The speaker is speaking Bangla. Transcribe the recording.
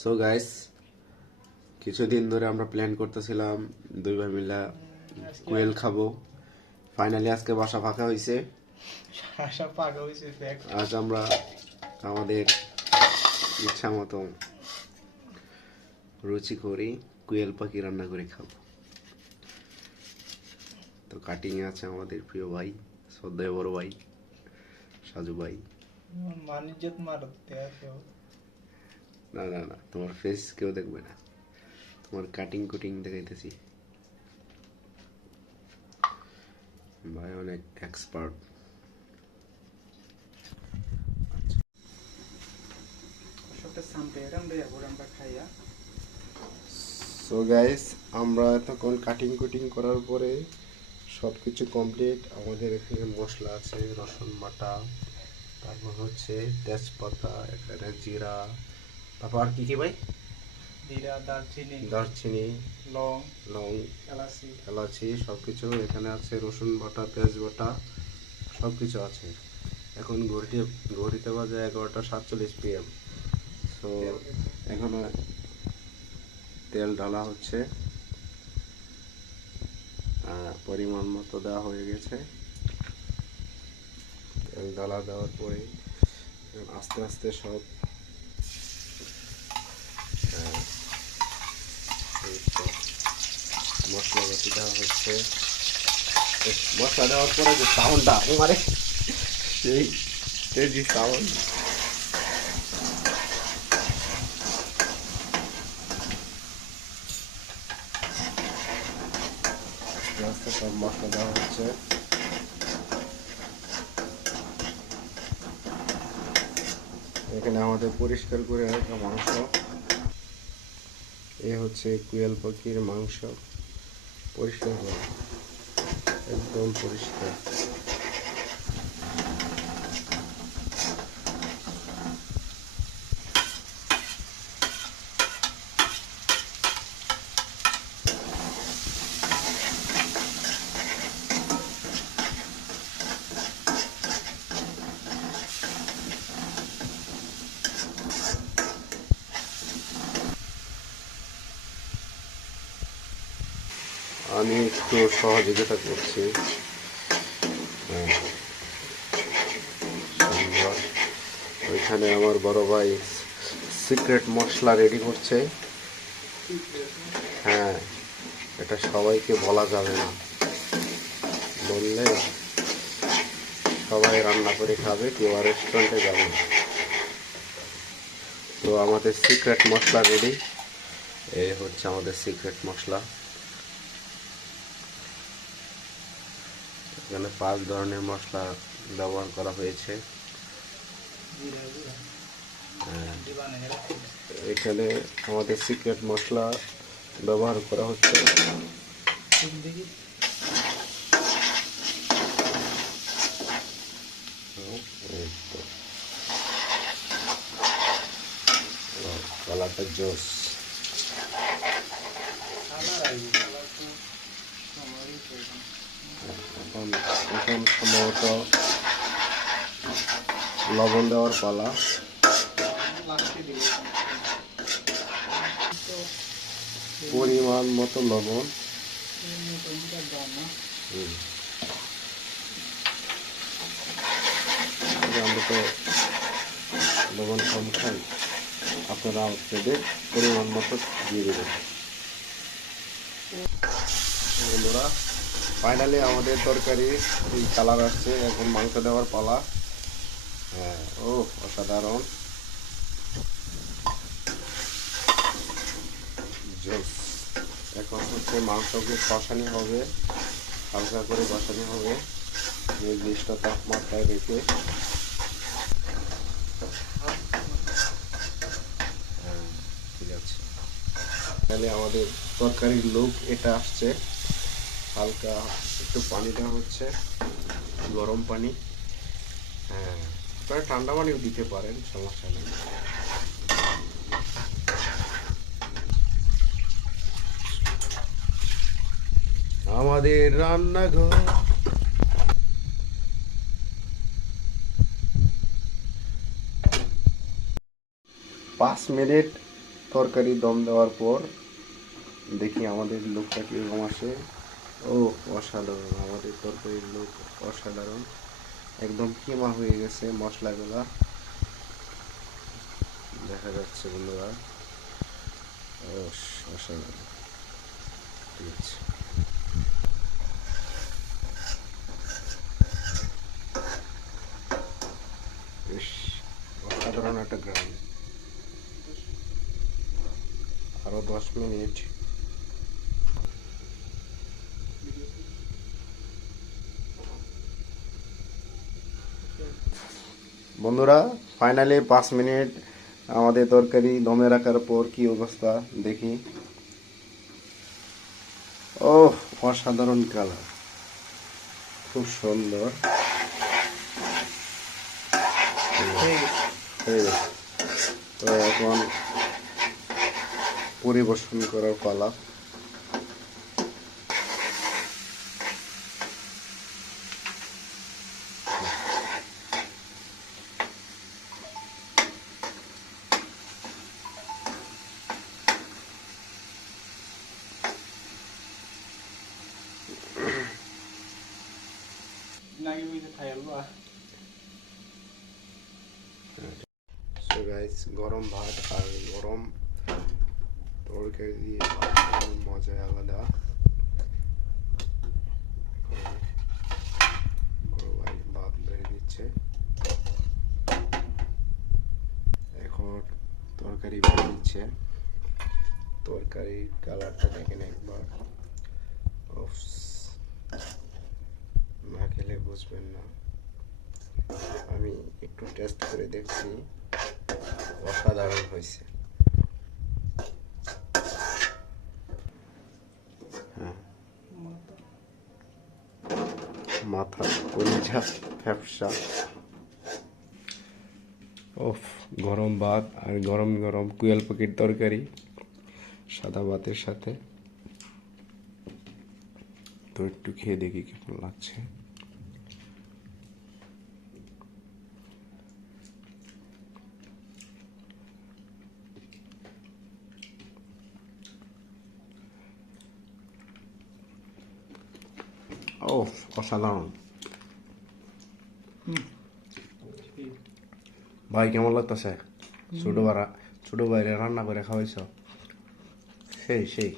সো গাইস, কিছুদিন ধরে আমরা প্ল্যান করতেছিলাম দুই ভাই মিলা কুয়েল খাবো। ফাইনালি আজকে বাসা ফাঁকা হয়েছে। আজ আমরা আমাদের ইচ্ছা মতো রুচি করি কুয়েল পাখি রান্না করে খাবো। তো কাটিং এ আছে আমাদের প্রিয় ভাই, শ্রদ্ধেয় বড় ভাই সাজু ভাই। না না না, তোমার ফেস কেউ দেখবে না, তোমার কাটিং কুটিং দেখাইতেছি। ভাই অনেক এক্সপার্ট। সো গাইস, আমরা তখন কাটিং কুটিং করার পরে সব কিছু কমপ্লিট। আমাদের এখানে মশলা আছে, রসুন বাটা, তারপর হচ্ছে তেজপাতা, এখানে জিরা, তারপর আর কি কি ভাই? জিরা, দারচিনি, লং, লং, এলাচি। এলাচি সব কিছু এখানে আছে। রসুন বাটা, পেঁয়াজ বাটা সব কিছু আছে। এখন ঘড়িতে বাজে 11:47 PM। সো এখন তেল ঢালা হচ্ছে, পরিমাণ মতো দেওয়া হয়ে গেছে। তেল ঢালা দেওয়ার পরে আস্তে আস্তে সব মশলাপাতি দেওয়া হচ্ছে। মশলা দেওয়ার পরে যে সাউন্ডটা আমারে সেই তেজি সাউন্ড। আস্তে আস্তে সব মশলা দেওয়া হচ্ছে। এখানে আমাদের পরিষ্কার করে রাখা মাংস। এ হচ্ছে কুয়েল পাখির মাংস, পরিষ্কার করা, একদম পরিষ্কার। আমি একটু সহযোগিতা করছি। ওইখানে আমার বড় ভাই সিক্রেট মশলা রেডি করছে। হ্যাঁ, এটা সবাইকে বলা যাবে না, বললে সবাই রান্না করে খাবে, কেউ আর রেস্টুরেন্টে যাবে না। তো আমাদের সিক্রেট মশলা রেডি। এই হচ্ছে আমাদের সিক্রেট মশলা। এখানে 5 ধরনের মশলা ব্যবহার করা হয়েছে। এখানে আমাদের সিক্রেট মশলা ব্যবহার করা হচ্ছে। কালারটা জোস। এখন সম্ভবত লবণ দেওয়ার পালা। পরিমাণ মতো লবণ। আমরা তো লবণ কম খাই, আপনারা আপনাদের পরিমাণ মতো দিয়ে দেবেন। বন্ধুরা, ফাইনালি আমাদের তরকারি এই কালার আসছে। এখন মাংস দেওয়ার পালা। হ্যাঁ, ও অসাধারণ জোস। এখন হচ্ছে মাংসকে কষানি হবে, হালকা করে কষানি হবে নির্দিষ্ট তাপমাত্রায় রেখে। হ্যাঁ, ঠিক আছে। তাহলে আমাদের তরকারির লুক এটা আসছে। হালকা একটু পানি দেওয়া হচ্ছে, গরম পানি। হ্যাঁ, আপনারা ঠান্ডা পানিও দিতে পারেন, সমস্যা নেই। আমাদের রান্নাঘর। 5 মিনিট তরকারি দম দেওয়ার পর দেখি আমাদের লোকটা কীরকম আসে। ও অসাধারণ, আমাদের তরকারির লোক অসাধারণ, একদম কিমা হয়ে গেছে মশলাগুলা দেখা যাচ্ছে বন্ধুরা। অসাধারণ, ঠিক আছে। বেশ অসাধারণ একটা গ্রাম। আরো 10 মিনিট। বন্ধুরা ফাইনালি 5 মিনিট আমাদের তরকারি দমে রাখার পর কি অবস্থা দেখি। ও অসাধারণ কালার, খুব সুন্দর হয়ে গেছে। তো এখন পরিবেশন করার পালা। সো গাইস, গরম ভাত আর গরম তরকারি দিয়ে ভাত খাওয়ার মজাই আলাদা। বড় ভাই ভাত বেড়ে দিচ্ছে, এখন তরকারি বেড়ে দিচ্ছে। তরকারির কালারটা দেখেন একবার, উফ, না খেলে বুঝবেন না। আমি একটু টেস্ট করে দেখছি, অসাধারণ হয়েছে। হ্যাঁ, মাথা কলিজা ফ্যাপসা। ওফ, গরম ভাত আর গরম গরম কুয়াল পাখির তরকারি সাদা ভাতের সাথে। তো একটু খেয়ে দেখি কেমন লাগছে। ও অসাধারণ ভাই, কেমন লাগতেছে? ছোট ভাইরে রান্না করে খাওয়াইছ? সেই সেই